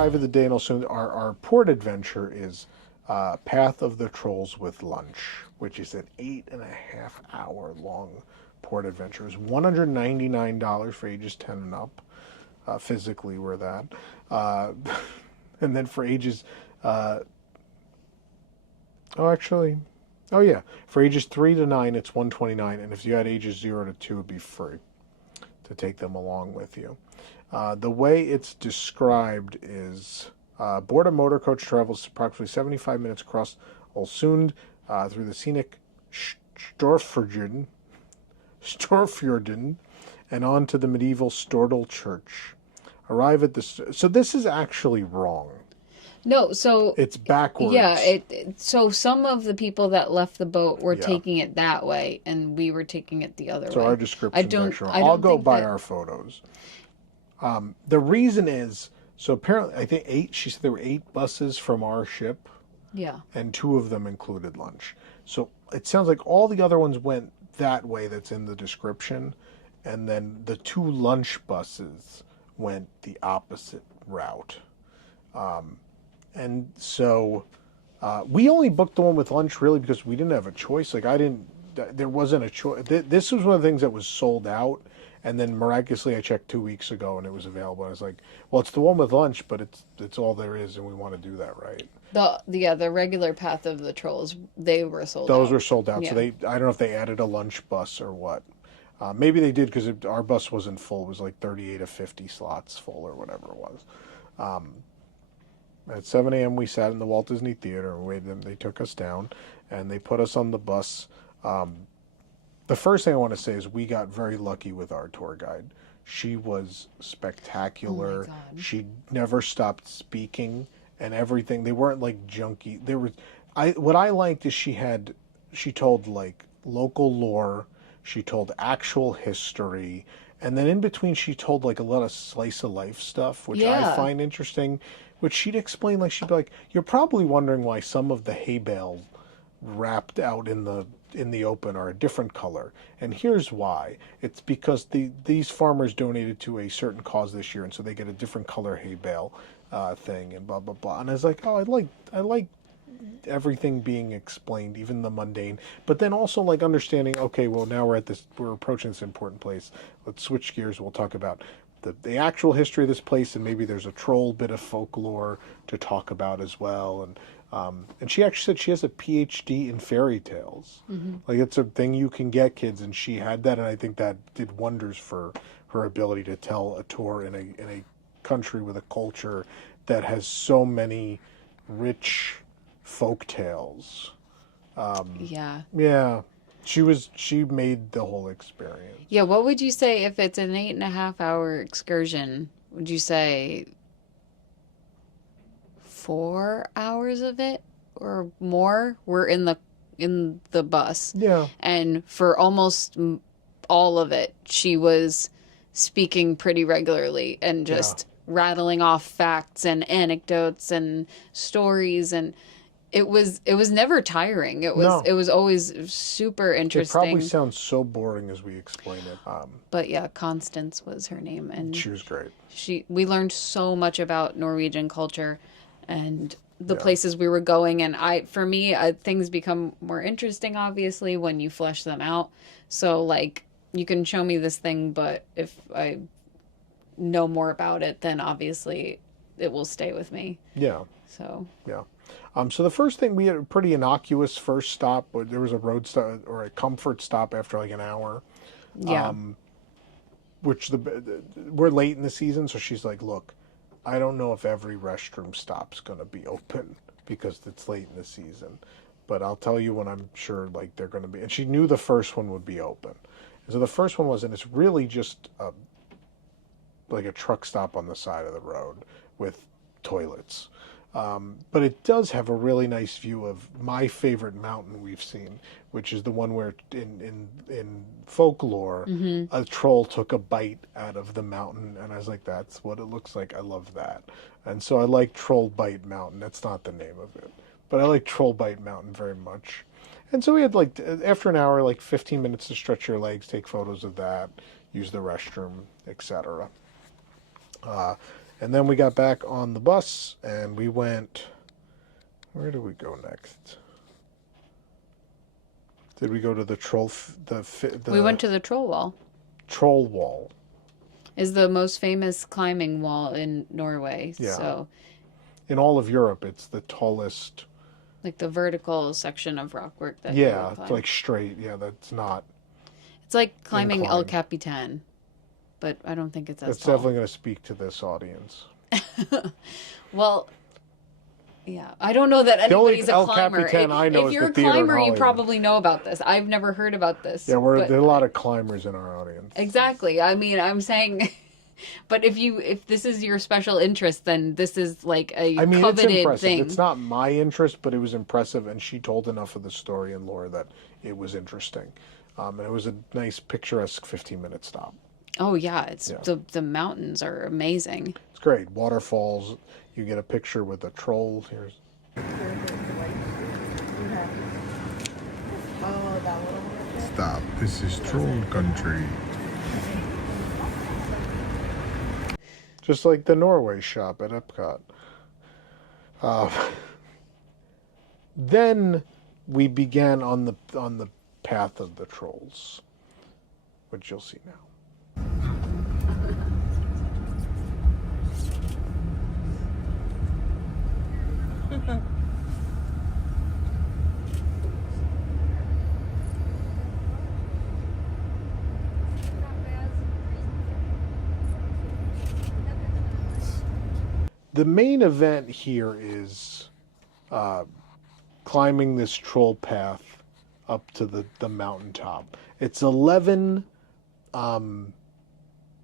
arrive at the day, and also our port adventure is Path of the Trolls with lunch, which is an 8.5 hour long port adventure. It's $199 for ages 10 and up. Physically, we're that. And then for ages, for ages 3 to 9, it's $129, and if you had ages 0 to 2, it'd be free to take them along with you. The way it's described is board a motor coach travels approximately 75 minutes across Olsund through the scenic Storfjorden and on to the medieval Stordal Church. Arrive at this. So this is actually wrong. No, so it's backwards. Yeah, so some of the people that left the boat were taking it that way, and we were taking it the other way. So our description's actually wrong. I'll go by our photos. The reason is, so apparently, I think she said there were 8 buses from our ship. Yeah. And 2 of them included lunch. So it sounds like all the other ones went that way that's in the description, and then the 2 lunch buses went the opposite route. And so we only booked the one with lunch really because we didn't have a choice. Like there wasn't a choice. This was one of the things that was sold out. And then miraculously I checked 2 weeks ago and it was available. I was like, well, it's the one with lunch, but it's all there is. And we want to do that, right? The regular Path of the Trolls, they were sold out. Those were sold out. Yeah. So I don't know if they added a lunch bus or what. Maybe they did because our bus wasn't full. It was like 38 of 50 slots full or whatever it was. At 7 a.m. we sat in the Walt Disney Theater and waited them. They took us down and they put us on the bus. The first thing I want to say is we got very lucky with our tour guide. She was spectacular. Oh my God. She never stopped speaking and everything. They weren't like junky. What I liked is she told like local lore. She told actual history. And then in between, she told like a lot of slice of life stuff, which I find interesting, which she'd explain, like, she'd be like, you're probably wondering why some of the hay bales wrapped out in the open are a different color. And here's why. It's because these farmers donated to a certain cause this year, and so they get a different color hay bale thing and blah, blah, blah. And I was like, oh, I like everything being explained, even the mundane, but then also like understanding, okay, well, now we're approaching this important place. Let's switch gears. We'll talk about the actual history of this place, and maybe there's a troll bit of folklore to talk about as well. And she actually said she has a PhD in fairy tales. Mm-hmm. Like, it's a thing you can get, kids, and she had that, and I think that did wonders for her ability to tell a tour in a country with a culture that has so many rich folk tales. Yeah. She made the whole experience. Yeah, what would you say if it's an 8.5 hour excursion? Would you say 4 hours of it or more were in the bus? Yeah. And for almost all of it, she was speaking pretty regularly and just rattling off facts and anecdotes and stories, and it was never tiring. It was always super interesting. It probably sounds so boring as we explain it. But yeah, Constance was her name, and she was great. We learned so much about Norwegian culture and the places we were going, and for me, things become more interesting obviously when you flesh them out. So like, you can show me this thing, but if I know more about it, then obviously it will stay with me. Yeah. So. Yeah. So the first thing, we had a pretty innocuous first stop. There was a road stop or a comfort stop after like an hour. Yeah. Which we're late in the season, so she's like, look, I don't know if every restroom stop's going to be open because it's late in the season, but I'll tell you when I'm sure like they're going to be. And she knew the first one would be open. And so the first one was, and it's really just like a truck stop on the side of the road with toilets. But it does have a really nice view of my favorite mountain we've seen, which is the one where in folklore, a troll took a bite out of the mountain, and I was like, that's what it looks like. I love that. And so I like Troll Bite Mountain. That's not the name of it, but I like Troll Bite Mountain very much. And so we had like, after an hour, like 15 minutes to stretch your legs, take photos of that, use the restroom, etc. And then we got back on the bus and we went. Where did we go next? Did we go to the troll? We went to the troll wall. Troll wall is the most famous climbing wall in Norway. Yeah. So in all of Europe, it's the tallest. Like the vertical section of rockwork that yeah, it's like straight. Yeah, that's not. It's like climbing inclined. El Capitan, but I don't think it's as That's tall. definitely going to speak to this audience. Well, yeah, I don't know that anybody's a El climber. Capitan I know if is you're the a theater in climber, you Hollywood. probably know about this. I've never heard about this. Yeah, but- there are a lot of climbers in our audience. Exactly. I mean, I'm saying, but if this is your special interest, then this is like a coveted it's impressive. thing. It's not my interest, but it was impressive, and she told enough of the story and lore that it was interesting. And it was a nice, picturesque 15-minute stop. Oh yeah, the mountains are amazing. It's great. Waterfalls. You get a picture with a troll. Here's. Stop. This is troll country. Just like the Norway shop at Epcot. Then we began on the path of the trolls, which you'll see now. The main event here is climbing this troll path up to the mountaintop. It's 11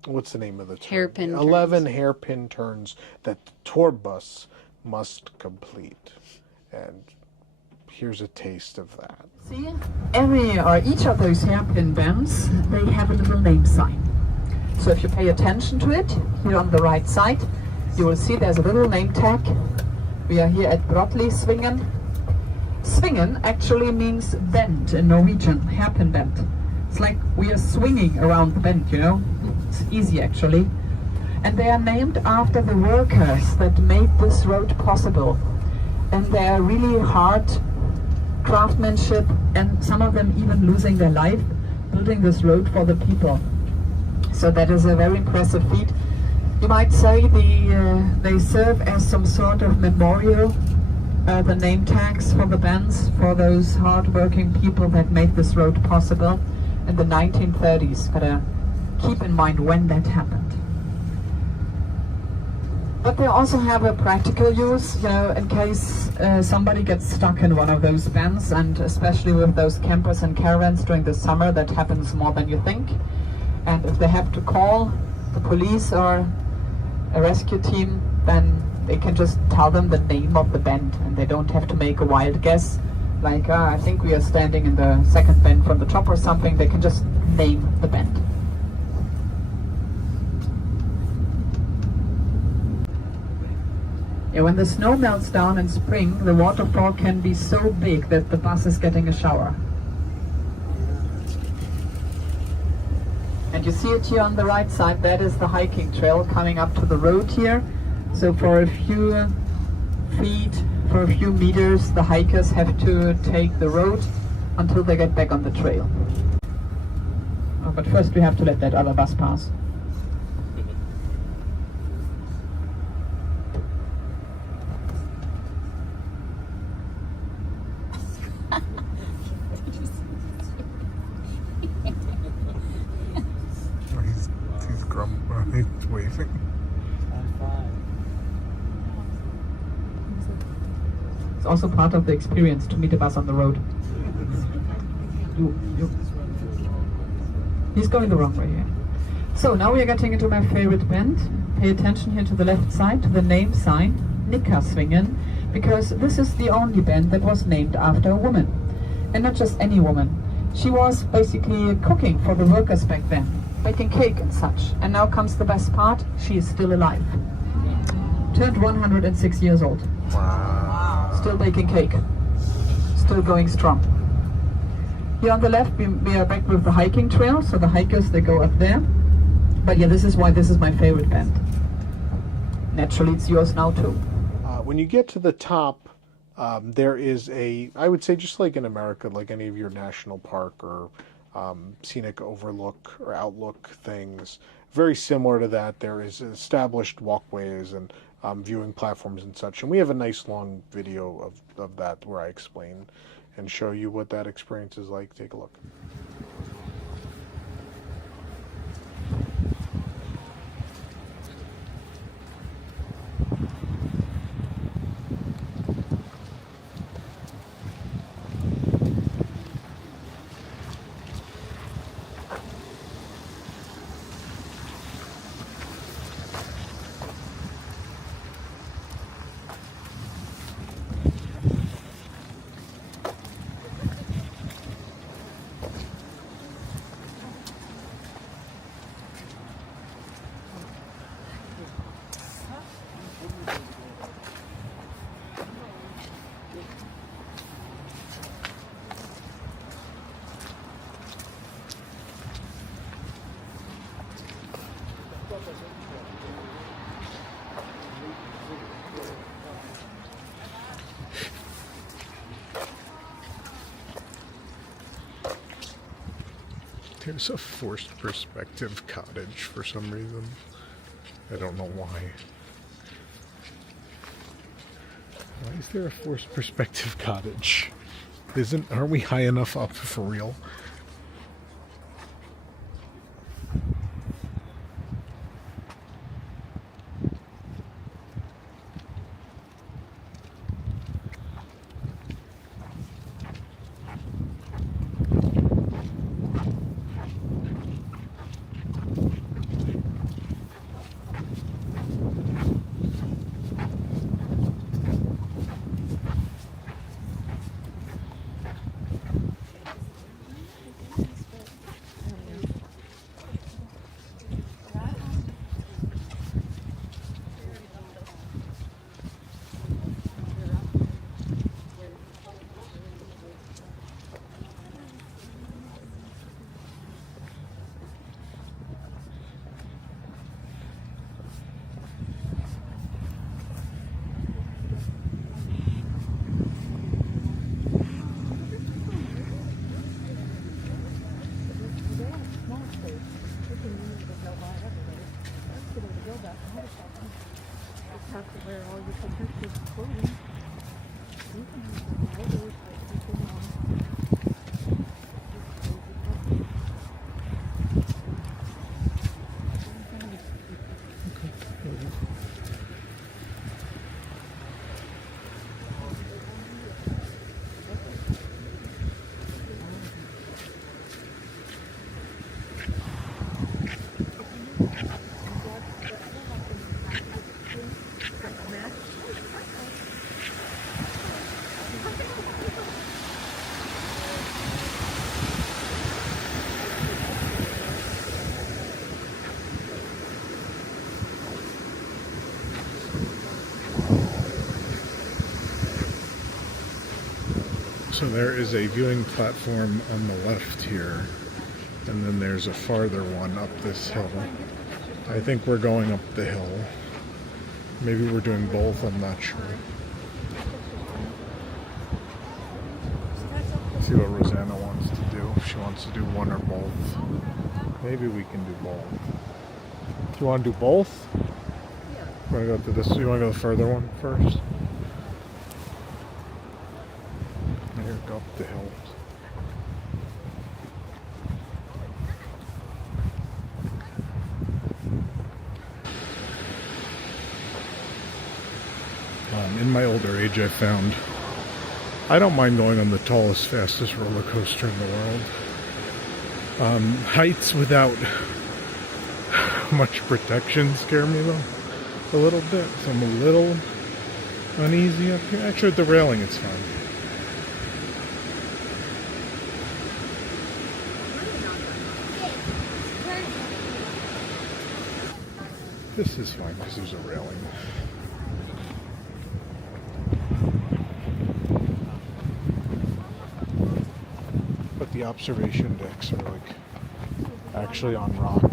what's the name of the turn? Hairpin 11 turns. hairpin turns that the tour bus must complete. And here's a taste of that. See, every or each of those hairpin bends, they have a little name sign. So if you pay attention to it, here on the right side, you will see there's a little name tag. We are here at Svingen. Svingen actually means bend in Norwegian, hairpin bend. It's like we are swinging around the bend, you know. It's easy actually. And they are named after the workers that made this road possible. And they are really hard craftsmanship, and some of them even losing their life building this road for the people. So that is a very impressive feat. You might say they serve as some sort of memorial, the name tags for the bands, for those hard-working people that made this road possible in the 1930s. Gotta keep in mind when that happened. But they also have a practical use, you know, in case somebody gets stuck in one of those bands, and especially with those campers and caravans during the summer, that happens more than you think. And if they have to call the police or a rescue team, then they can just tell them the name of the bend, and they don't have to make a wild guess, like, I think we are standing in the second bend from the top or something. They can just name the bend. Yeah, when the snow melts down in spring, the waterfall can be so big that the bus is getting a shower. And you see it here on the right side, that is the hiking trail coming up to the road here. So for a few feet, for a few meters, the hikers have to take the road until they get back on the trail. Oh, but first we have to let that other bus pass. He's grumbling. He's waving. It's also part of the experience to meet a bus on the road. He's going the wrong way here. So now we are getting into my favorite bend. Pay attention here to the left side, to the name sign, Svingen, because this is the only bend that was named after a woman. And not just any woman. She was basically cooking for the workers back then, baking cake and such. And now comes the best part, she is still alive. Turned 106 years old. Wow. Still baking cake. Still going strong. Here on the left, we are back with the hiking trail, so the hikers, they go up there. But yeah, this is why this is my favorite bend. naturally it's yours now too. When you get to the top, there is I would say just like in America, like any of your national park or scenic overlook or outlook things, very similar to that. There is established walkways and viewing platforms and such. And we have a nice long video of that where I explain and show you what that experience is like. Take a look. There's a forced perspective cottage for some reason. I don't know why. Why is there a forced perspective cottage? Aren't we high enough up for real? So there is a viewing platform on the left here, and then there's a farther one up this hill. I think we're going up the hill. Maybe we're doing both, I'm not sure. See what Rosanna wants to do. If she wants to do one or both. Maybe we can do both. Do you want to do both? Yeah. You want to go to this? You want to go the further one first? Here, go up the hill. In my older age, I found I don't mind going on the tallest, fastest roller coaster in the world. Heights without much protection scare me though a little bit, so I'm a little uneasy up here. Actually, with the railing, it's fine. This is fine because there's a railing. But the observation decks are like actually on rock.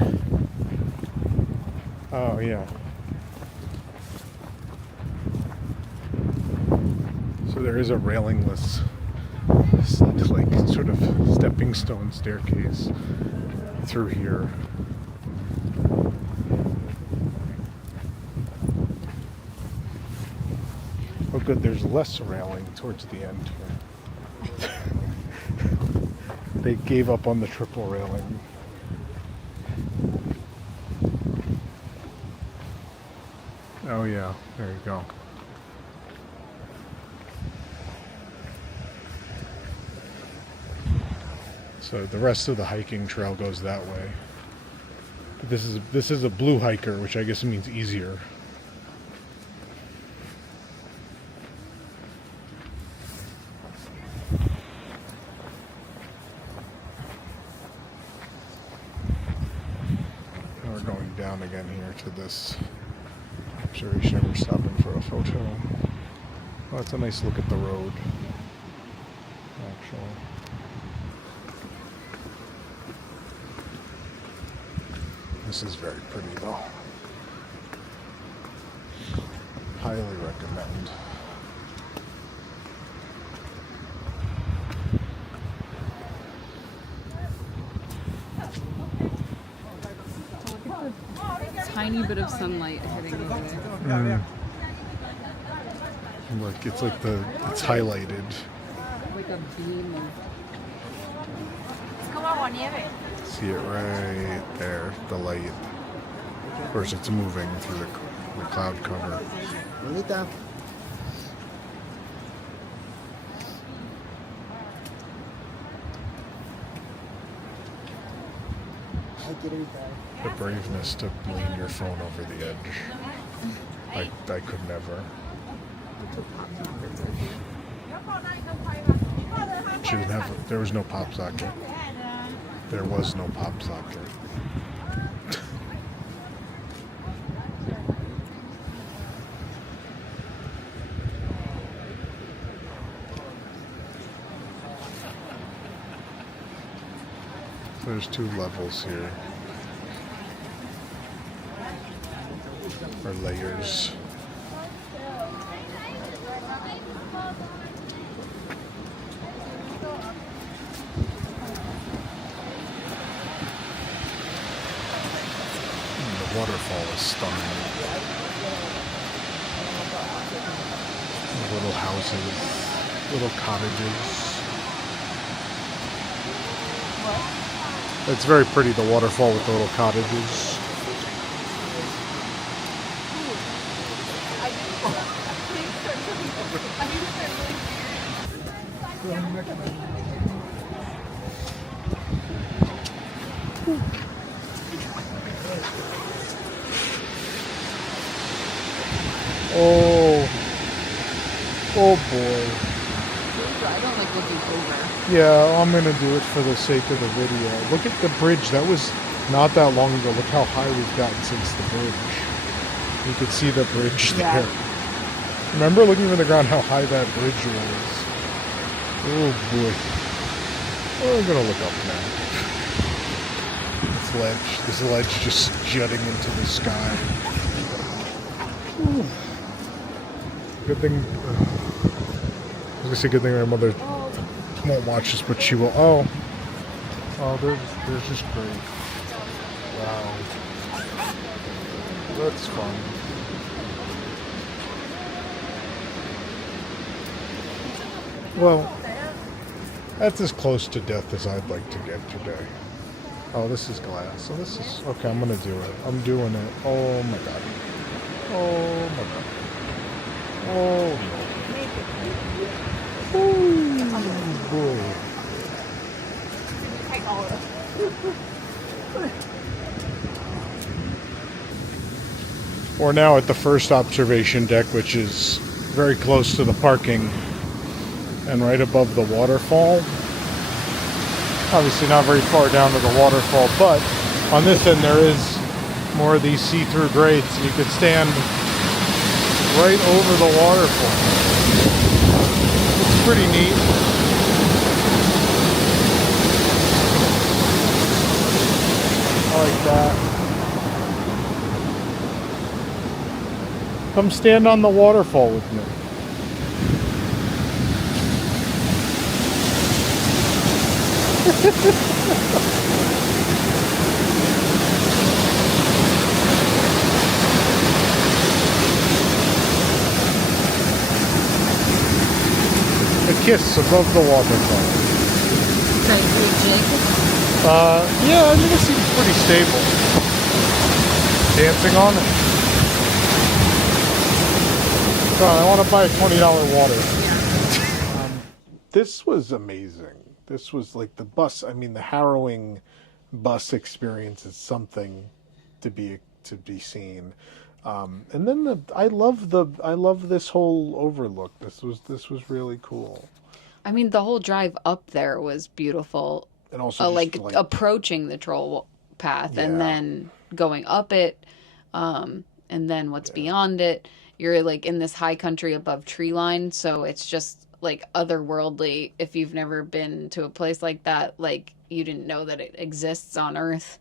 Oh yeah. So there is a railingless, like, sort of stepping stone staircase through here. Oh good, there's less railing towards the end here. They gave up on the triple railing. Oh yeah, there you go. So the rest of the hiking trail goes that way. But this is a blue hiker, which I guess means easier. And we're going down again here to this observation. We're stopping for a photo. Oh, that's a nice look at the road, actually. This is very pretty though. Highly recommend. Tiny bit of sunlight hitting over there. Look, it's like it's highlighted. Like a beam of... See it right there, the light. Of course, it's moving through the cloud cover. The braveness to lean your phone over the edge. I could never. She didn't have. There was no pop socket. There was no pop socket. There's 2 levels here. Or layers. The waterfall is stunning. The little houses, little cottages. It's very pretty, the waterfall with the little cottages. Oh boy. I don't like looking over. Yeah, I'm gonna do it for the sake of the video. Look at the bridge. That was not that long ago. Look how high we've gotten since the bridge. You could see the bridge there. Remember looking from the ground how high that bridge was? Oh boy. Oh, I'm gonna look up now. This ledge just jutting into the sky. Ooh. Good thing. I was gonna say good thing my mother won't watch this, but she will. Oh, there's just great. Wow, that's fun. Well, that's as close to death as I'd like to get today. Oh, this is glass. So this is okay. I'm gonna do it. I'm doing it. Oh my god. Oh my god. Oh no. Oh boy. We're now at the first observation deck, which is very close to the parking and right above the waterfall. Obviously not very far down to the waterfall, but on this end there is more of these see-through grates, and you could stand right over the waterfall. It's pretty neat. I like that. Come stand on the waterfall with me. A kiss above the waterfall. Trying to do a jig. Yeah, I mean, it seems pretty stable. Dancing on it. God, I want to buy a $20 water. This was amazing. This was like the bus. I mean, the harrowing bus experience is something to be seen. And then I love this whole overlook. This was really cool. I mean, the whole drive up there was beautiful. And also like approaching the troll path and then going up it, and then what's beyond it. You're like in this high country above tree line, so it's just like otherworldly. If you've never been to a place like that, like you didn't know that it exists on Earth.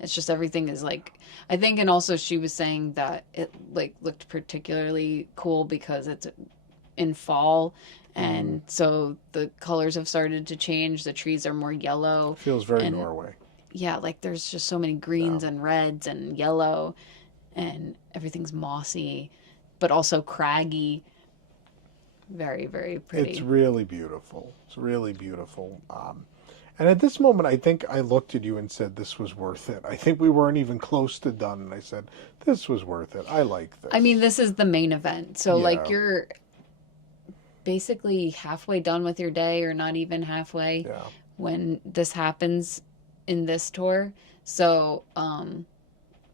It's just everything is like, I think, and also she was saying that it like looked particularly cool because it's in fall, and so the colors have started to change. The trees are more yellow. Feels very Norway. Yeah, like there's just so many greens and reds and yellow, and everything's mossy, but also craggy. Very, very pretty. It's really beautiful. It's really beautiful. And at this moment, I think I looked at you and said, this was worth it. I think we weren't even close to done. And I said, this was worth it. I like this. I mean, this is the main event. So, like, you're basically halfway done with your day, or not even halfway, when this happens in this tour. So,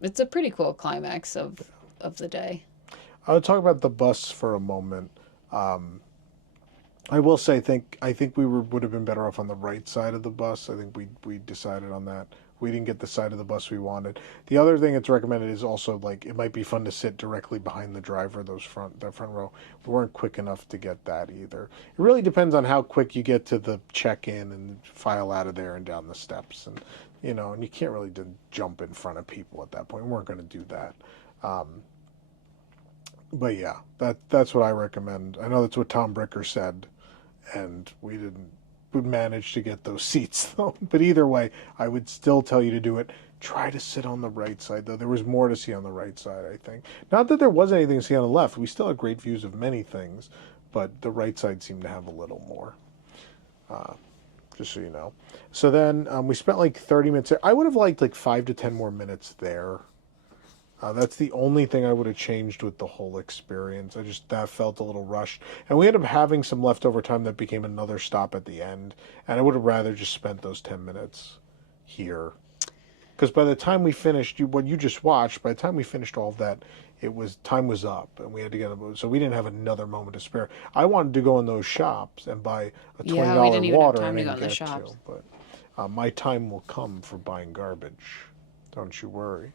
it's a pretty cool climax of the day. I would talk about the bus for a moment. I will say, I think we would have been better off on the right side of the bus. I think we decided on that. We didn't get the side of the bus we wanted. The other thing that's recommended is also, like, it might be fun to sit directly behind the driver, that front row. We weren't quick enough to get that either. It really depends on how quick you get to the check-in and file out of there and down the steps. And, you know, and you can't really jump in front of people at that point. We weren't going to do that. But yeah, that's what I recommend. I know that's what Tom Bricker said, and we manage to get those seats though. But either way, I would still tell you to do it. Try to sit on the right side though. There was more to see on the right side, I think. Not that there was anything to see on the left. We still had great views of many things, but the right side seemed to have a little more. Just so you know. So then we spent like 30 minutes there. I would have liked like 5 to 10 more minutes there. That's the only thing I would have changed with the whole experience. That felt a little rushed. And we ended up having some leftover time that became another stop at the end. And I would have rather just spent those 10 minutes here. Because by the time we finished, what you just watched, by the time we finished all of that, time was up. And we had to get a move. So we didn't have another moment to spare. I wanted to go in those shops and buy a $20 yeah, we didn't even water. Have time to go in the shops. But my time will come for buying garbage. Don't you worry.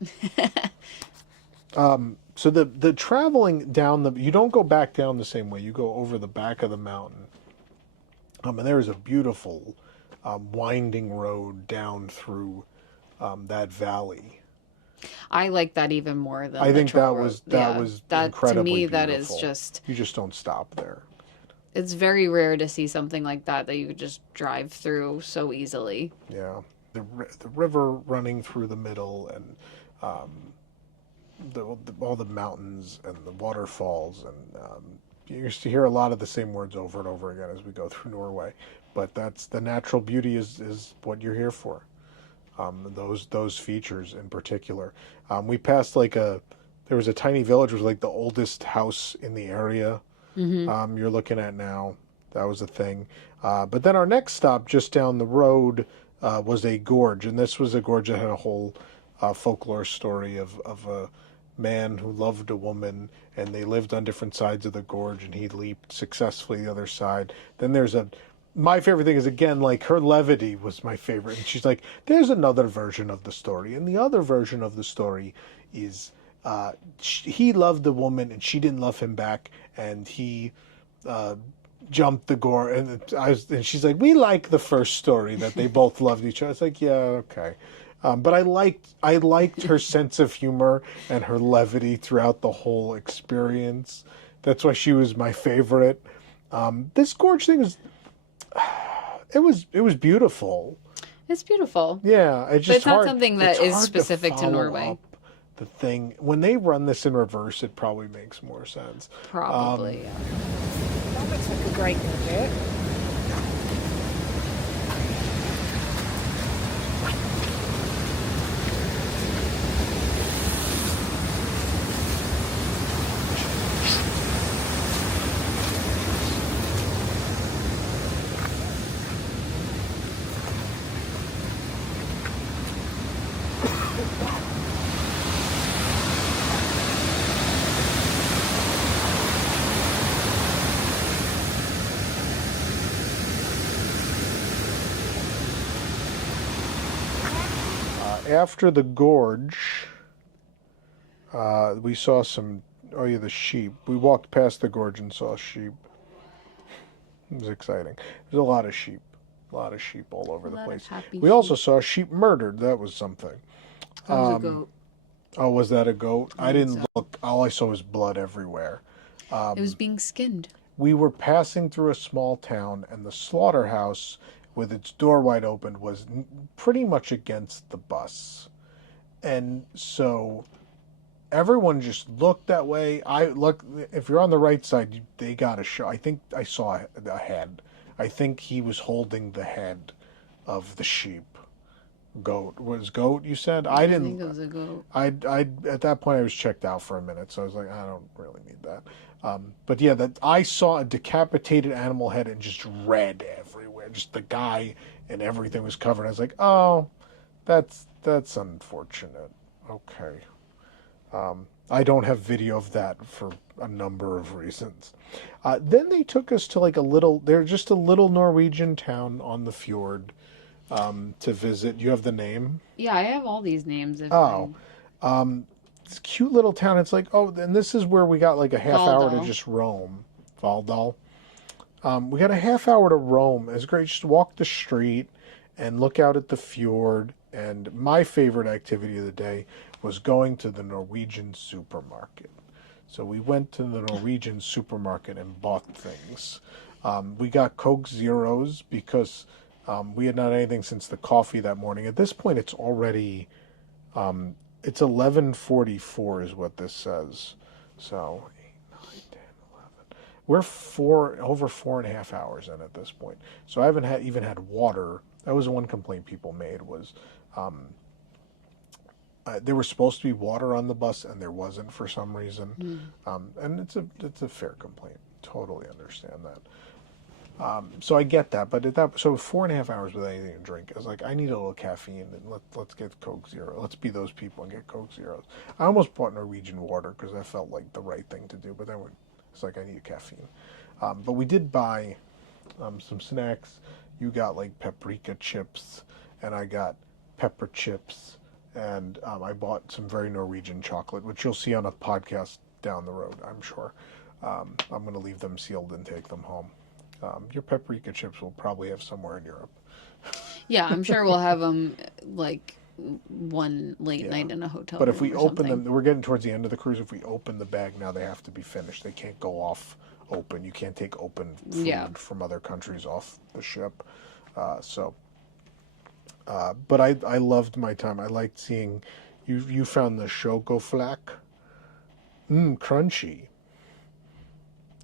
So the traveling down you don't go back down the same way. You go over the back of the mountain. And there is a beautiful winding road down through that valley. I like that even more than I think that was incredibly to me beautiful. That is just, you just don't stop there. It's very rare to see something like that you could just drive through so easily. Yeah, the river running through the middle, and all the mountains and the waterfalls, and you used to hear a lot of the same words over and over again as we go through Norway. But that's the natural beauty is what you're here for. Those features in particular. We passed there was a tiny village, which was like the oldest house in the area. Mm-hmm. You're looking at now. That was a thing. But then our next stop just down the road was a gorge, and this was a gorge that had a whole folklore story of a man who loved a woman, and they lived on different sides of the gorge, and he leaped successfully the other side. Then my favorite thing is, again, like, her levity was my favorite, and she's like, there's another version of the story, and the other version of the story is he loved the woman and she didn't love him back, and he jumped the gorge, and she's like, we like the first story that they both loved each other. It's like, yeah, okay. But I liked her sense of humor and her levity throughout the whole experience. That's why she was my favorite. This gorge thing it was beautiful. It's beautiful. Yeah, it's But just it's not hard. something that It's is hard specific to follow Norway. up the thing when they run this in reverse, it probably makes more sense. Probably. Yeah. That looks like a great bit. After the gorge, we saw some. Oh yeah, the sheep. We walked past the gorge and saw sheep. It was exciting. There's a lot of sheep. A lot of sheep all over the place. We also saw sheep murdered. That was something. That was a goat. Oh, was that a goat? I didn't so. look. All I saw was blood everywhere. It was being skinned. We were passing through a small town, and the slaughterhouse, with its door wide open, was pretty much against the bus. And so everyone just looked that way. I look. If you're on the right side, they got a show. I think I saw a head. I think he was holding the head of the sheep. Goat was goat. You said I didn't. think it was a goat. I at that point I was checked out for a minute, so I was like, I don't really need that. But yeah, that I saw a decapitated animal head and just red everywhere. Just the guy and everything was covered. I was like, oh, that's unfortunate. Okay. I don't have video of that for a number of reasons. Then they took us to like they're just a little Norwegian town on the fjord to visit. You have the name? Yeah, I have all these names. It's a cute little town. It's like, oh, and this is where we got like a half hour to Valdal. just roam. Valdal. We got a half hour to roam. It's great. Just walk the street and look out at the fjord. And my favorite activity of the day was going to the Norwegian supermarket. So we went to the Norwegian supermarket and bought things. We got Coke Zeros because we had not had anything since the coffee that morning. At this point, it's already it's 11:44 is what this says. So 8, 9, 10, 11. We're over 4.5 hours in at this point. So I haven't even had water. That was one complaint people made was there was supposed to be water on the bus and there wasn't for some reason. And it's a fair complaint. Totally understand that. So I get that, but so 4.5 hours without anything to drink, I was like, I need a little caffeine, and let's get Coke Zero. Let's be those people and get Coke Zeros. I almost bought Norwegian water because that felt like the right thing to do, but then it's like I need caffeine. But we did buy some snacks. You got like paprika chips, and I got pepper chips, and I bought some very Norwegian chocolate, which you'll see on a podcast down the road, I'm sure. I'm going to leave them sealed and take them home. Your paprika chips will probably have somewhere in Europe. Yeah, I'm sure we'll have them like one late night in a hotel. But if we room or open something. them, we're getting towards the end of the cruise. If we open the bag now, they have to be finished. They can't go off open. You can't take open food from other countries off the ship. But I loved my time. I liked seeing you found the shoko flak. Crunchy.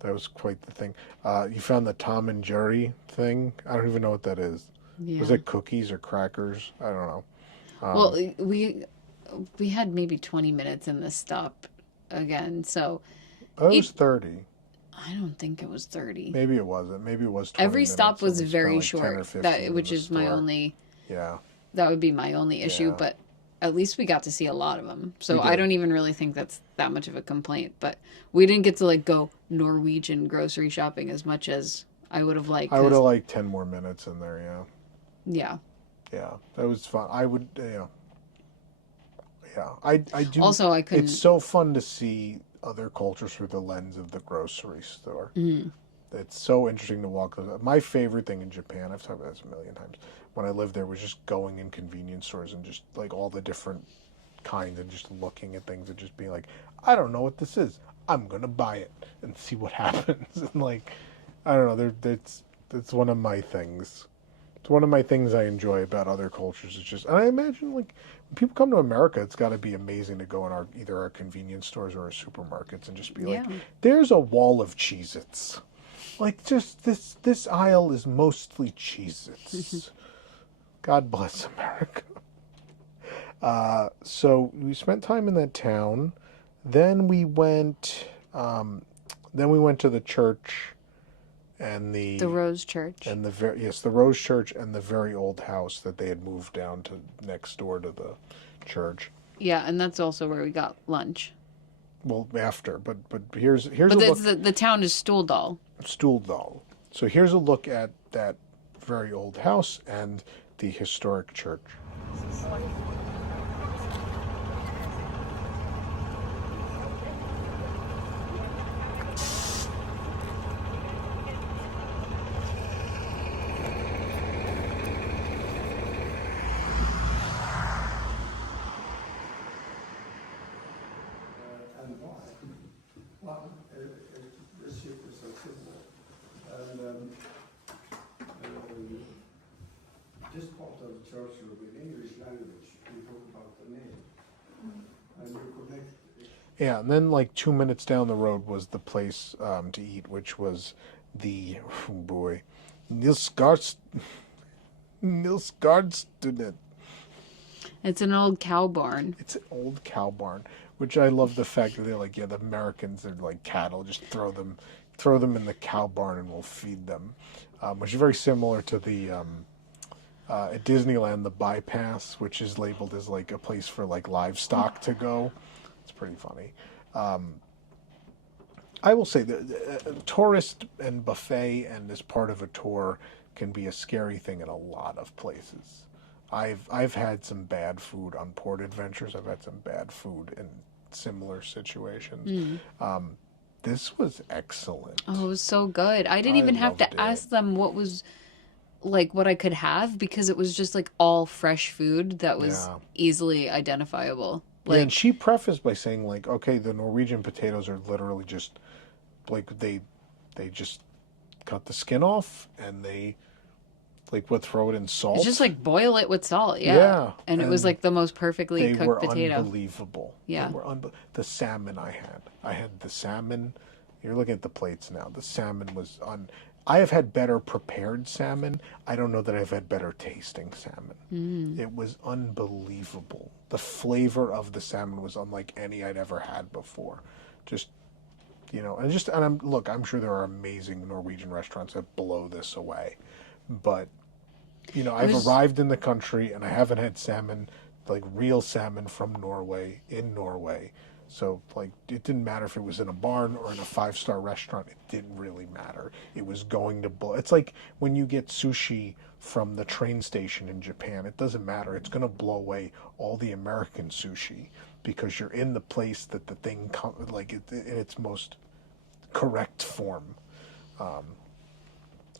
That was quite the thing. You found the Tom and Jerry thing. I don't even know what that is. Yeah. Was it cookies or crackers? I don't know. Well, we had maybe 20 minutes in this stop again, so It was 30. I don't think it was 30. Maybe it wasn't. Maybe it was 20 Every stop minutes, was and we spent very like 10 or short. 15 Which in the is my store. only. Yeah. That would be my only issue, Yeah. but at least we got to see a lot of them. So We I did. don't even really think that's that much of a complaint. But we didn't get to like go Norwegian grocery shopping as much as I would have liked. I would have liked 10 more minutes in there, yeah. Yeah. Yeah, that was fun. I would, yeah. I do. Also, I couldn't. It's so fun to see other cultures through the lens of the grocery store. It's so interesting to walk those. My favorite thing in Japan, I've talked about this a million times, when I lived there was just going in convenience stores and just like all the different kinds and just looking at things and just being like, I don't know what this is. I'm going to buy it and see what happens. And like, I don't know, it's one of my things. It's one of my things I enjoy about other cultures. It's just, and I imagine like when people come to America, it's got to be amazing to go in either our convenience stores or our supermarkets and just be like, Yeah. there's a wall of Cheez-Its. Like just this aisle is mostly Cheez-Its. God bless America. So we spent time in that town. Then we went. Then we went to the church, and the Rose Church. and the Rose Church and the very old house that they had moved down to next door to the church. Yeah, and that's also where we got lunch. Well, after, but here's But a look. the town is Stooldal. Stooldal. So here's a look at that very old house and the historic church. The ship is so simple. And this part of the church room in English language, we talk about the name. And you connect. Yeah, and then like 2 minutes down the road was the place to eat, which was the Nils Gardstunet. It's an old cow barn. It's an old cow barn, which I love the fact that they're like, yeah, the Americans are like cattle, just throw them in the cow barn and we'll feed them, which is very similar to the at Disneyland, the bypass, which is labeled as like a place for like livestock to go. It's pretty funny. I will say that tourist and buffet and as part of a tour can be a scary thing in a lot of places. I've had some bad food on port adventures. I've had some bad food in similar situations. This was excellent. Oh, it was so good. I didn't even have loved to it. ask them what was like what I could have because it was just like all fresh food that was Yeah. easily identifiable. Yeah, Like and she prefaced by saying like, okay, the Norwegian potatoes are literally just like they just cut the skin off and they like would throw it in salt. it's just like boil it with salt, yeah. Yeah, And it was and like the most perfectly they were cooked potato. unbelievable. Yeah. They were the salmon I had the salmon. You're looking at the plates now. The salmon was I have had better prepared salmon. I don't know that I've had better tasting salmon. It was unbelievable. The flavor of the salmon was unlike any I'd ever had before. Just I'm sure there are amazing Norwegian restaurants that blow this away. But I've arrived in the country and I haven't had salmon, like real salmon from Norway in Norway. So like it didn't matter if it was in a barn or in a 5-star restaurant. It didn't really matter. It was going to blow. It's like when you get sushi from the train station in Japan. It doesn't matter. It's going to blow away all the American sushi because you're in the place that the thing in its most correct form.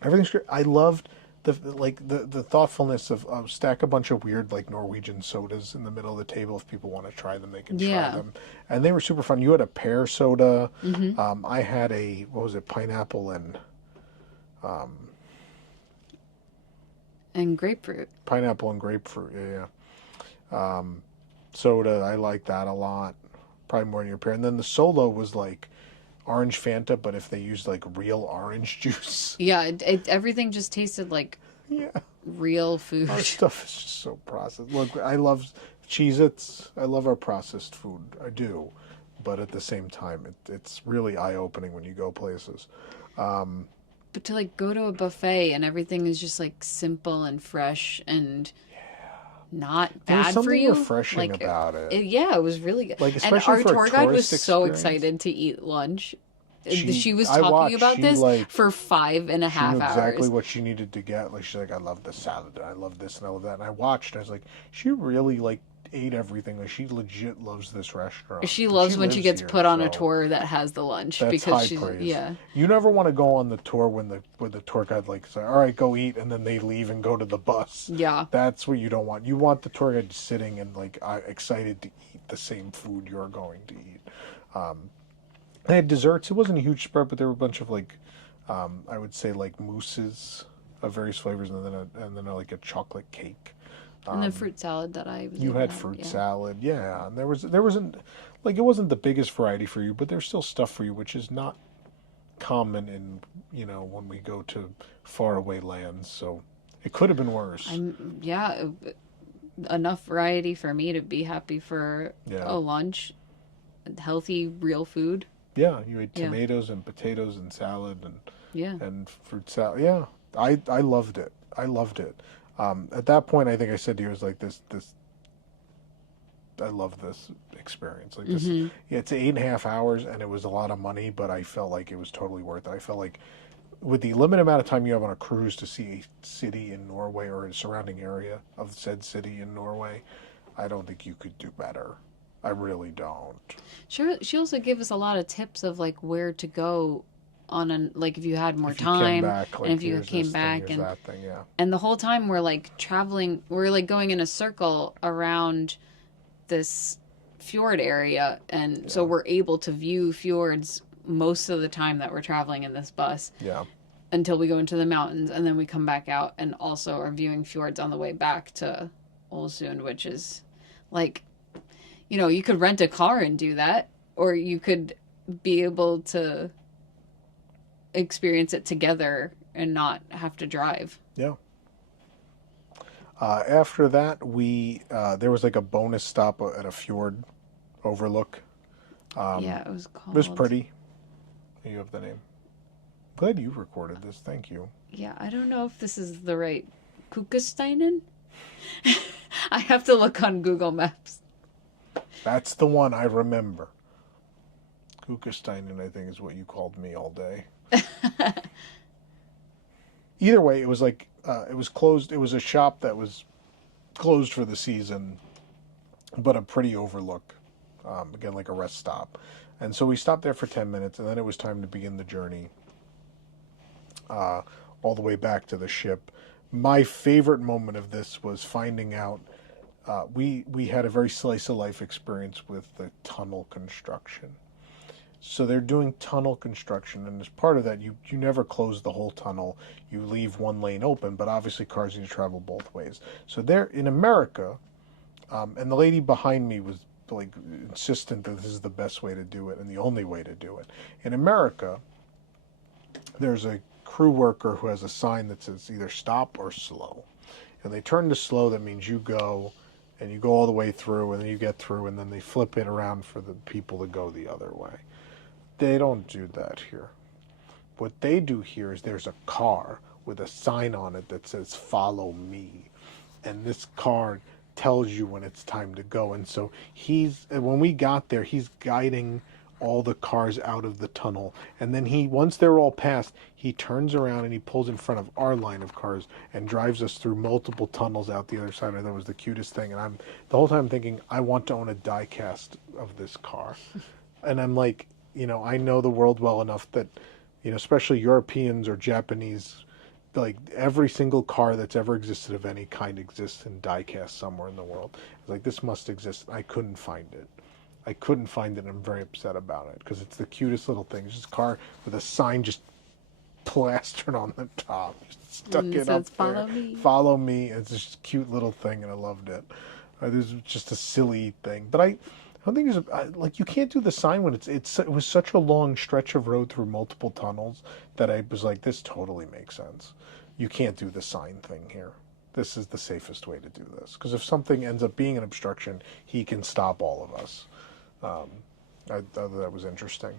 Everything's great. I loved the thoughtfulness of stack a bunch of weird like Norwegian sodas in the middle of the table. If people want to try them, they can try them, and they were super fun. You had a pear soda. I had a pineapple and grapefruit. pineapple and grapefruit. Yeah. Soda. I like that a lot. Probably more than your pear. And then the solo was like orange Fanta, but if they used like real orange juice. Yeah, everything just tasted like Yeah. real food. Our stuff is just so processed. Look, I love Cheez-Its. I love our processed food. I do. But at the same time, it's really eye-opening when you go places. But to like go to a buffet and everything is just like simple and fresh and not There was bad for something you. refreshing Like, about it. It was really good. Like, And especially our for a tour guide was tourist so experience. excited to eat lunch. She- She was I talking watched, about she, this like- for 5.5 She knew exactly hours. what she needed to get. Like, she's like, I love the salad, and I love this, and I love that. And I watched, and I was like, she really, like, ate everything. Like, she legit loves this restaurant. She And loves when she lives gets here, put on a so tour that has the lunch That's because high she's praise. yeah. You never want to go on the tour when the tour guide like say, all right, go eat, and then they leave and go to the bus. Yeah. That's what you don't want. You want the tour guide sitting and like excited to eat the same food you're going to eat. They had desserts. It wasn't a huge spread, but there were a bunch of like, I would say like mousses of various flavors, and then like a chocolate cake. And the fruit salad that I was You able had to have, fruit yeah. salad, yeah. And there wasn't like it wasn't the biggest variety for you, but there's still stuff for you, which is not common in when we go to faraway lands. So it could have been worse. Enough variety for me to be happy for Yeah. a lunch, healthy, real food. Yeah, you ate Yeah. tomatoes and potatoes and salad Yeah. and fruit salad. Yeah, I loved it. I loved it. At that point, I think I said to you, it was like this. I love this experience. Like this, Mm-hmm. yeah, it's 8.5 hours, and it was a lot of money, but I felt like it was totally worth it. I felt like with the limited amount of time you have on a cruise to see a city in Norway or a surrounding area of said city in Norway, I don't think you could do better. I really don't. She also gave us a lot of tips of like where to go like if you had more If you came time back, like, and if you here's came this thing, back here's and that thing, yeah. and the whole time we're like traveling, we're like going in a circle around this fjord area, and so we're able to view fjords most of the time that we're traveling in this bus. Yeah. Until we go into the mountains, and then we come back out and also are viewing fjords on the way back to Ålesund, which is like, you could rent a car and do that, or you could be able to experience it together and not have to drive. Yeah. After that, there was like a bonus stop at a fjord overlook. Yeah, it was called... It was pretty. You have the name. Glad you recorded this. Thank you. Yeah, I don't know if this is the right... Kukasteinen? I have to look on Google Maps. That's the one I remember. Kukasteinen, I think, is what you called me all day. Either way, it was like, it was closed. It was a shop that was closed for the season, but a pretty overlook. Again, like a rest stop. And so we stopped there for 10 minutes, and then it was time to begin the journey all the way back to the ship. My favorite moment of this was finding out we had a very slice of life experience with the tunnel construction. So they're doing tunnel construction, and as part of that, you never close the whole tunnel. You leave one lane open, but obviously cars need to travel both ways. So they're in America, and the lady behind me was like insistent that this is the best way to do it and the only way to do it. In America, there's a crew worker who has a sign that says either stop or slow. And they turn to slow, that means you go, and you go all the way through, and then you get through, and then they flip it around for the people to go the other way. They don't do that here. What they do here is there's a car with a sign on it that says follow me. And this car tells you when it's time to go. And so when we got there, he's guiding all the cars out of the tunnel. And then once they're all passed, he turns around and he pulls in front of our line of cars and drives us through multiple tunnels out the other side. I thought it was the cutest thing. And I'm the whole time thinking, I want to own a die cast of this car. And I'm like, I know the world well enough that, especially Europeans or Japanese, like every single car that's ever existed of any kind exists in diecast somewhere in the world. It's like, this must exist. I couldn't find it. And I'm very upset about it because it's the cutest little thing. It's just a car with a sign just plastered on the top. Just stuck And it it up says, there. "Follow me." Follow me. It's just a cute little thing, and I loved it. This was just a silly thing. But I don't think you can't do the sign when it was such a long stretch of road through multiple tunnels that I was like, this totally makes sense. You can't do the sign thing here. This is the safest way to do this. Because if something ends up being an obstruction, he can stop all of us. I thought that was interesting.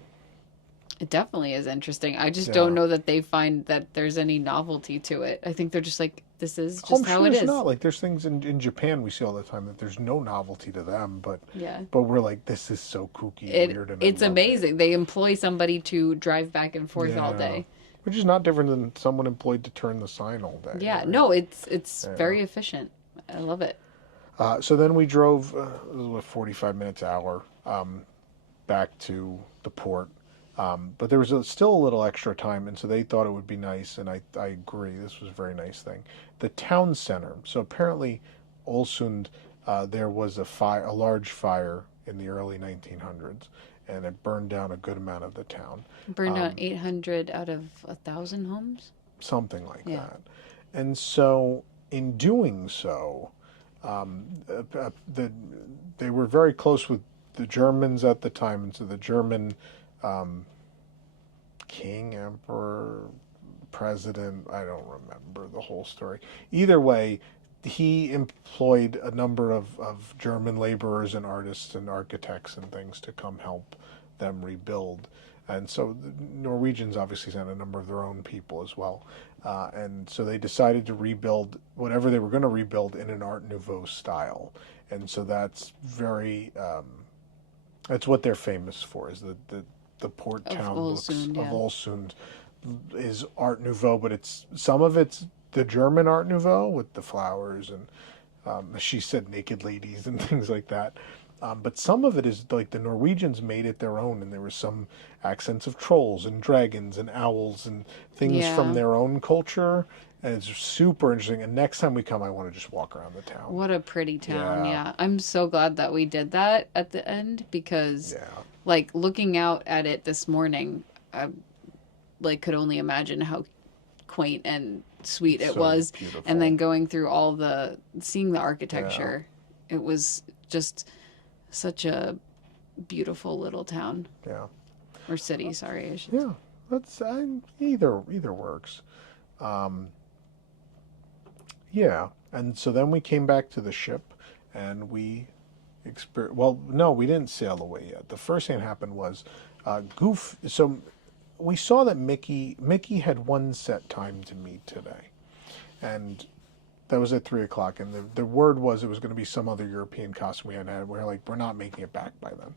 It definitely is interesting. I just don't know that they find that there's any novelty to it. I think they're just like, this is just how it is. Not. Like, there's things in Japan we see all the time that there's no novelty to them, but Yeah. but we're like, this is so kooky and weird. And It's amazing. They employ somebody to drive back and forth all day. Which is not different than someone employed to turn the sign all day. Yeah, right? no, it's very efficient. I love it. So then we drove 45 minutes hour back to the port. But there was still a little extra time, and so they thought it would be nice, and I agree. This was a very nice thing. The town center. So apparently, Ålesund, there was a large fire in the early 1900s, and it burned down a good amount of the town. Burned down 800 out of 1,000 homes. something like Yeah. that. And so, in doing so, they were very close with the Germans at the time, and so the German king, emperor, president, I don't remember the whole story. Either way, he employed a number of German laborers and artists and architects and things to come help them rebuild. And so the Norwegians obviously sent a number of their own people as well. And so they decided to rebuild whatever they were going to rebuild in an Art Nouveau style. And so that's very, that's what they're famous for, is the port town looks of Ålesund is Art Nouveau, but some of it's the German Art Nouveau with the flowers and she said naked ladies and things like that. But some of it is like the Norwegians made it their own, and there were some accents of trolls and dragons and owls and things from their own culture. And it's super interesting. And next time we come, I want to just walk around the town. What a pretty town, yeah. I'm so glad that we did that at the end, because like looking out at it this morning, I like could only imagine how quaint and sweet it was. Beautiful. And then going through seeing the architecture, it was just such a beautiful little town. Yeah. Or city, sorry. I should Yeah. That's either works. Yeah. And so then we came back to the ship and we well, no, we didn't sail away yet. The first thing that happened was so we saw that Mickey had one set time to meet today. And that was at 3:00, and the word was it was going to be some other European costume we hadn't had. We were like, we're not making it back by then.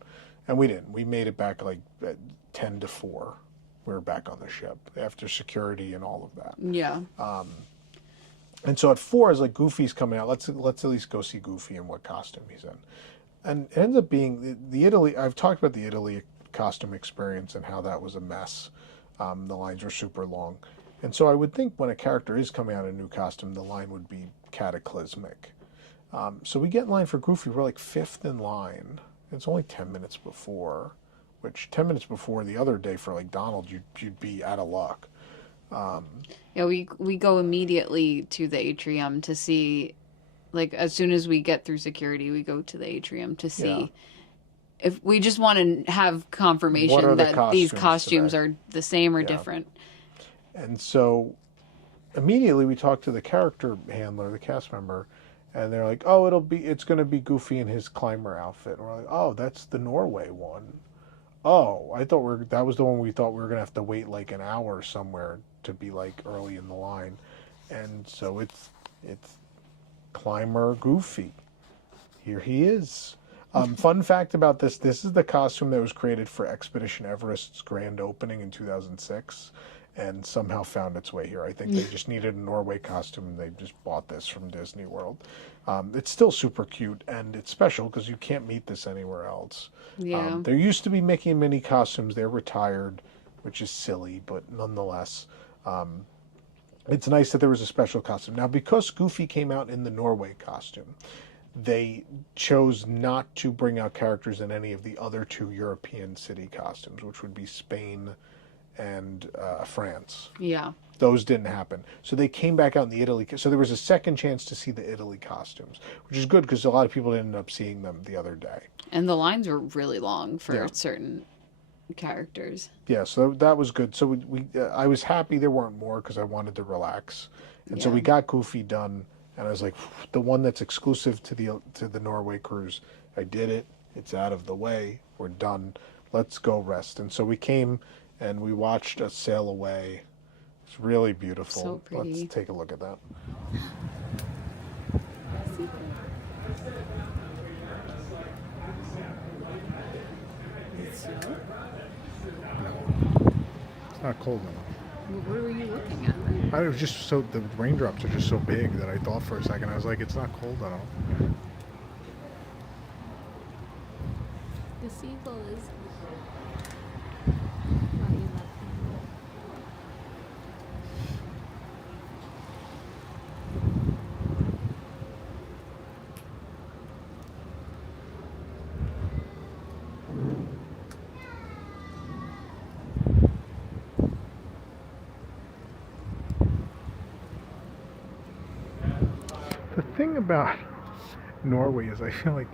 And we didn't. We made it back like at 10 to 4. We were back on the ship after security and all of that. Yeah. And so at 4, I was like, Goofy's coming out. Let's at least go see Goofy and what costume he's in. And it ends up being the Italy. I've talked about the Italy costume experience and how that was a mess. The lines were super long. And so I would think when a character is coming out in a new costume, the line would be cataclysmic. So we get in line for Goofy. We're like 5th in line. It's only 10 minutes before, which 10 minutes before the other day for like Donald, you'd be out of luck. Yeah, we go immediately to the atrium to see, like, as soon as we get through security, we go to the atrium to see if we just want to have confirmation that these costumes are the same or different. And so immediately we talk to the character handler, the cast member, and they're like, oh, it's going to be Goofy in his climber outfit. And we're like, oh, that's the Norway one. Oh, I thought that was the one we thought we were going to have to wait like an hour somewhere to be like early in the line. And so it's climber Goofy. Here he is. Fun fact about this is the costume that was created for Expedition Everest's grand opening in 2006 and somehow found its way here. I think they just needed a Norway costume and they just bought this from Disney World. It's still super cute and it's special because you can't meet this anywhere else. Yeah. There used to be Mickey and Minnie costumes. They're retired, which is silly, but nonetheless, it's nice that there was a special costume. Now, because Goofy came out in the Norway costume, they chose not to bring out characters in any of the other 2 European city costumes, which would be Spain and France. Yeah. Those didn't happen. So they came back out in the Italy. So there was a second chance to see the Italy costumes, which is good because a lot of people ended up seeing them the other day. And the lines were really long for certain characters. Yeah, so that was good. So I was happy there weren't more because I wanted to relax. And so we got Goofy done. And I was like, the one that's exclusive to the Norway cruise, I did it. It's out of the way. We're done. Let's go rest. And so we came and we watched a sail away. It's really beautiful. So pretty. Let's take a look at that. It's It's not cold enough. What were you looking at then? I was just the raindrops are just so big that I thought for a second, I was like, it's not cold enough. The seagull is. thing about Norway is I feel like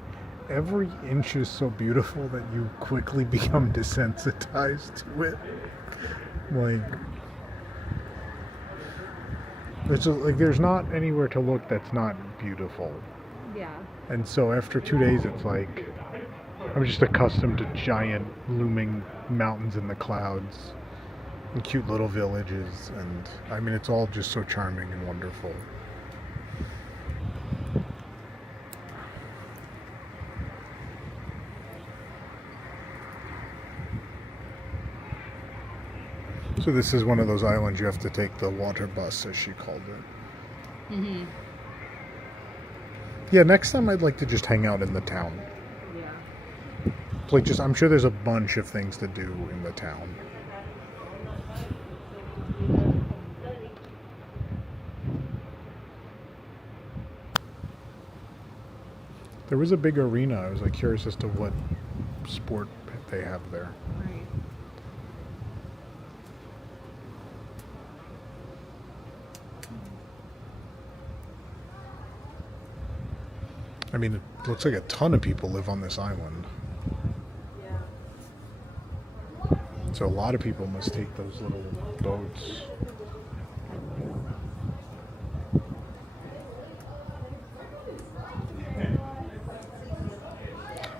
every inch is so beautiful that you quickly become desensitized to it. Like, there's not anywhere to look that's not beautiful. Yeah. And so after 2 days, it's like I'm just accustomed to giant looming mountains in the clouds and cute little villages, and I mean it's all just so charming and wonderful. So this is one of those islands you have to take the water bus, as she called it. Mm-hmm. Yeah, next time I'd like to just hang out in the town. Yeah. Like, just I'm sure there's a bunch of things to do in the town. There was a big arena. I was like curious as to what sport they have there. Right. I mean, it looks like a ton of people live on this island. Yeah. So a lot of people must take those little boats.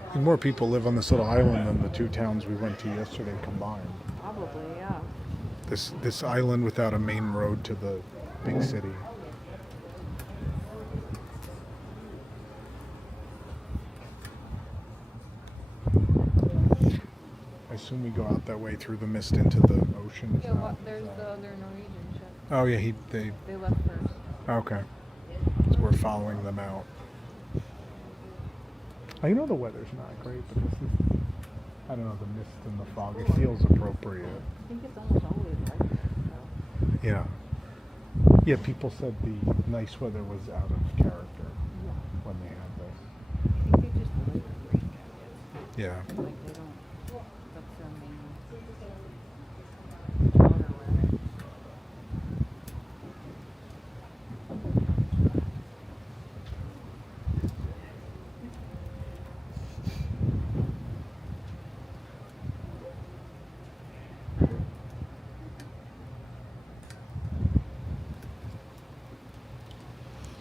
I think more people live on this little island than the two towns we went to yesterday combined. Probably, yeah. This island without a main road to the big city. I assume we go out that way through the mist into the ocean. Yeah, what, there's the other Norwegian ship. Oh yeah, They left first. okay. So we're following them out. I know the weather's not great, but this is, I don't know, the mist and the fog, it feels appropriate. I think it's almost always like this, though. Yeah. Yeah, people said the nice weather was out of character when they had this. I think they just live with rain jackets. Yeah. Like, they don't, that's their main outerwear.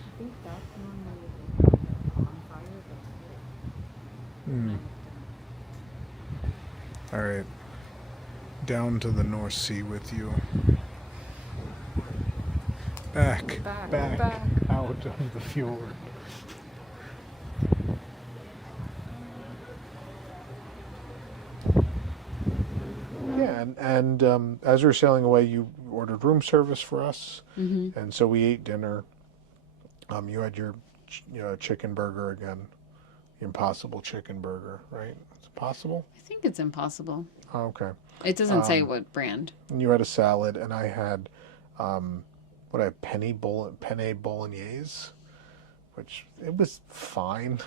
I think that's normally a bonfire, but All right. Down to the North Sea with you. Back out of the fjord. Yeah, and as we were sailing away, you ordered room service for us, and so we ate dinner. You had your chicken burger again, the Impossible chicken burger, right? It's possible? I think it's Impossible. Oh, okay. It doesn't say what brand. And you had a salad, and I had penne bolognese, which it was fine.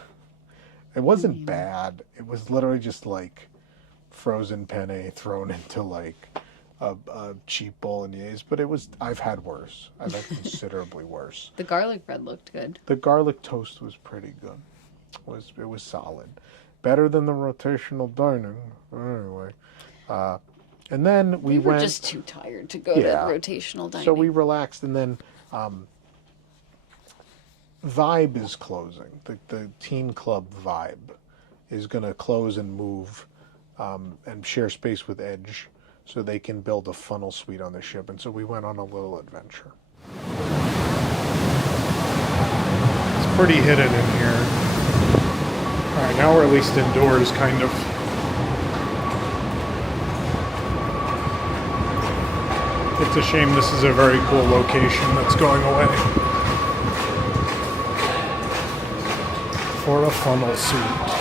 It wasn't bad. It was literally just like frozen penne thrown into like a cheap bolognese, but I've had worse. I've had considerably worse. The garlic bread looked good. The garlic toast was pretty good. It was solid. Better than the rotational dining. Anyway. And then we were went just too tired to go to rotational dining. So we relaxed, and then Vibe is closing. The teen club Vibe is going to close and move and share space with Edge so they can build a funnel suite on the ship. And so we went on a little adventure. It's pretty hidden in here. All right, now we're at least indoors, kind of. It's a shame this is a very cool location that's going away. For a funnel suite.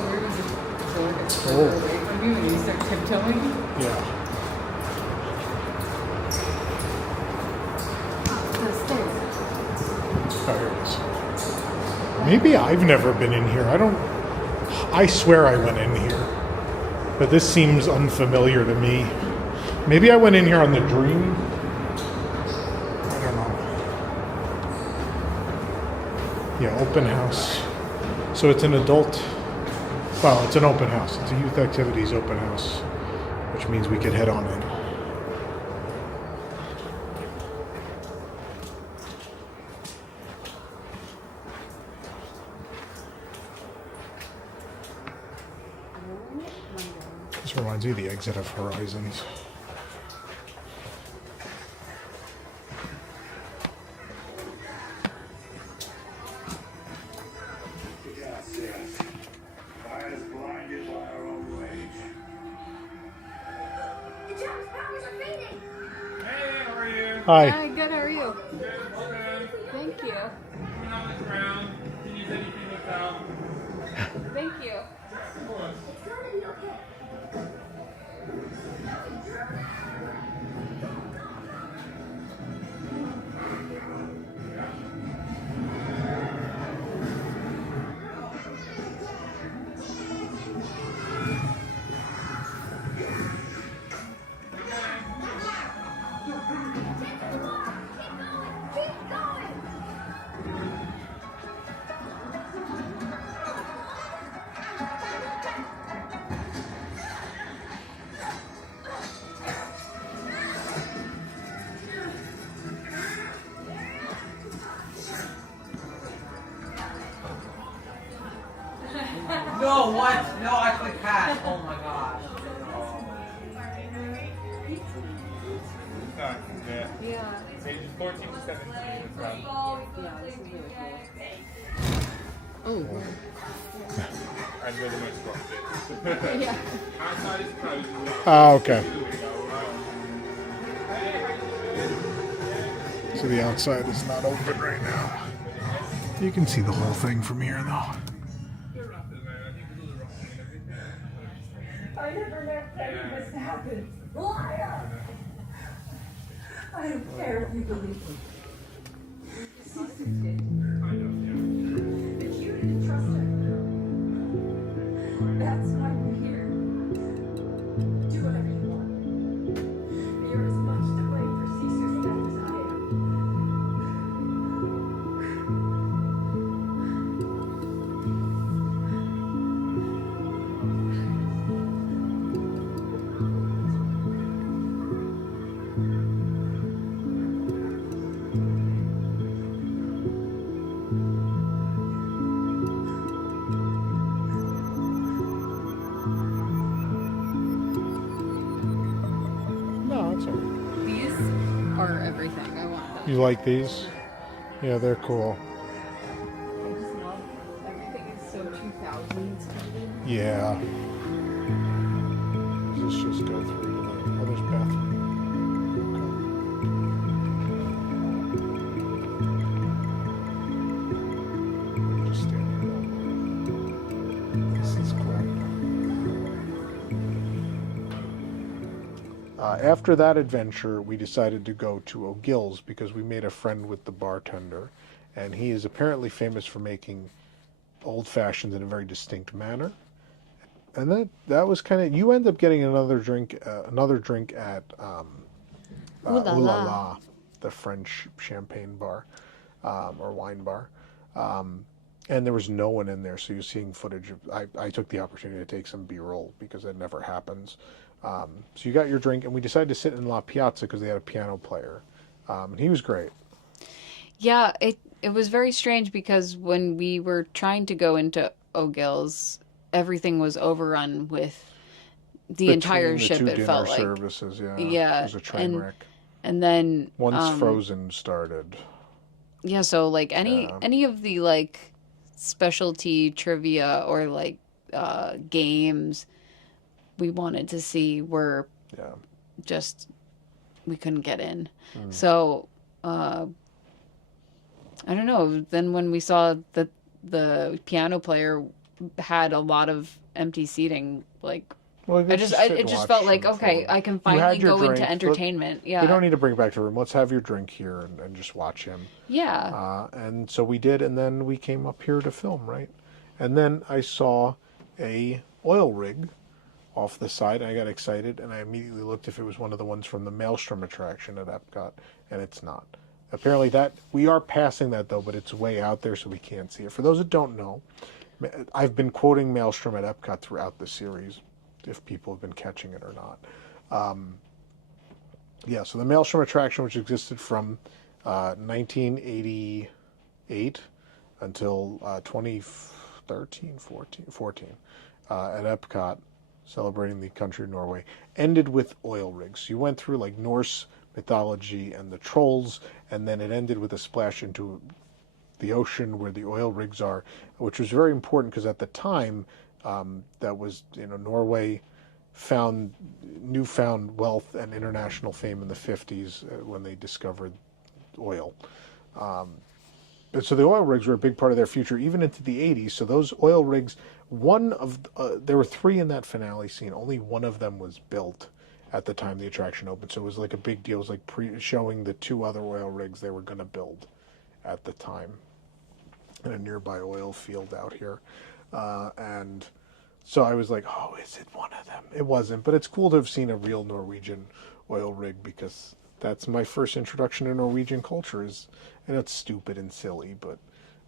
weird is if so like it's Oh. further away from you and you start tiptoeing. Yeah. The stairs. Oh, here it is. Maybe I've never been in here. I swear I went in here. But this seems unfamiliar to me. Maybe I went in here on the Dream. I don't know. Yeah, open house. So it's an adult, well, it's an open house. It's a youth activities open house, which means we could head on in. This reminds me of the exit of Horizons. Hi. Hi, good. How are you? Thank you. Thank you. No, what? No, I clicked pass. Oh my gosh. Yeah. Ages 14 to 17. Yeah, this is really cool. Oh. And we're the most rough Yeah. Outside is closed. Ah, okay. So the outside is not open right now. You can see the whole thing from here, though. I never left any of this to happen. Liar! I don't care if you believe me. But you didn't trust her. That's why we're here. Do whatever you want. You're as much to blame for Caesar's death as I am. No, it's all right. These are everything. I want them. You like these? Yeah, they're cool. I just love everything is so 2000s. Yeah. Let's just go through to the other's bathroom. Okay. Just stand here. This is cool. After that adventure, we decided to go to O'Gill's because we made a friend with the bartender, and he is apparently famous for making old fashions in a very distinct manner. And that was kind of, you end up getting another drink at Ooh La Ooh La La. La, the French champagne bar or wine bar. And there was no one in there, so you're seeing footage of. I took the opportunity to take some B-roll because that never happens. So you got your drink, and we decided to sit in La Piazza because they had a piano player, and he was great. Yeah, it was very strange because when we were trying to go into O'Gill's, everything was overrun with the entire Between ship. the two It dinner felt like, services, yeah, yeah, it was a train wreck. and then Once Frozen started, yeah, so like any Yeah. any of the like specialty trivia or like games we wanted to see were yeah. just we couldn't get in. So I don't know. Then when we saw that the piano player had a lot of empty seating. Like, Well, it just felt like, okay, I can finally your go into drink. entertainment. Yeah. We don't need to bring it back to the room. Let's have your drink here and just watch him. Yeah. And so we did, and then we came up here to film, right? And then I saw a oil rig off the side, and I got excited, and I immediately looked if it was one of the ones from the Maelstrom attraction at Epcot, and it's not. Apparently we are passing that though, but it's way out there, so we can't see it. For those that don't know, I've been quoting Maelstrom at Epcot throughout the series, if people have been catching it or not. Yeah, so the Maelstrom attraction, which existed from 1988 until 2013, 14, at Epcot, celebrating the country of Norway, ended with oil rigs. You went through like Norse mythology and the trolls, and then it ended with a splash into the ocean where the oil rigs are, which was very important because at the time, that was, Norway found newfound wealth and international fame in the 50s when they discovered oil. But so the oil rigs were a big part of their future, even into the 80s. So those oil rigs, there were 3 in that finale scene. Only one of them was built at the time the attraction opened. So it was like a big deal. It was like showing the 2 other oil rigs they were going to build at the time in a nearby oil field out here. And so I was like, oh, is it one of them? It wasn't, but it's cool to have seen a real Norwegian oil rig because that's my first introduction to Norwegian culture. And it's stupid and silly, but,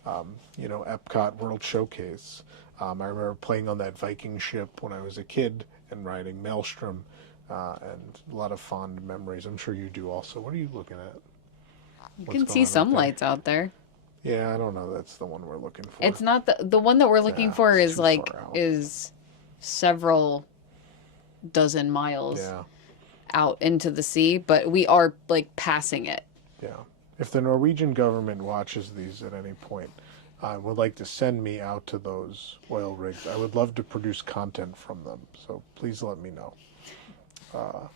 Epcot World Showcase. I remember playing on that Viking ship when I was a kid and riding Maelstrom, and a lot of fond memories. I'm sure you do also. What are you looking at? You can see some lights out there. Yeah, I don't know. That's the one we're looking for. It's not the one that we're looking for is is several dozen miles out into the sea, but we are like passing it. Yeah. If the Norwegian government watches these at any point, would like to send me out to those oil rigs, I would love to produce content from them. So please let me know. But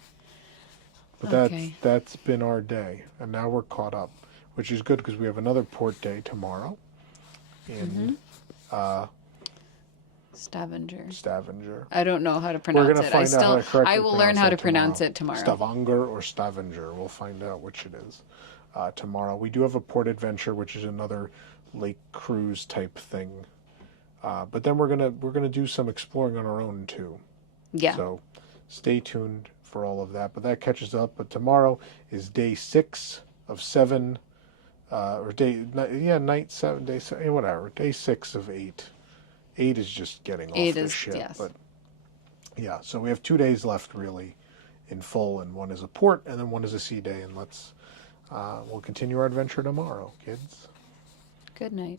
that's been our day, and now we're caught up, which is good because we have another port day tomorrow in Stavanger. I don't know how to pronounce We're going to find out how to correctly I will learn how to pronounce it tomorrow. Stavanger or Stavanger. We'll find out which it is tomorrow. We do have a port adventure, which is another lake cruise type thing. But then we're gonna do some exploring on our own too. Yeah. So stay tuned for all of that. But that catches up. But tomorrow is day 6 of 7, night 7, day 7, whatever. Day 6 of 8. 8 is just getting off the ship. Yes. But yeah, so we have 2 days left really in full, and one is a port and then one is a sea day, and we'll continue our adventure tomorrow, kids. Good night.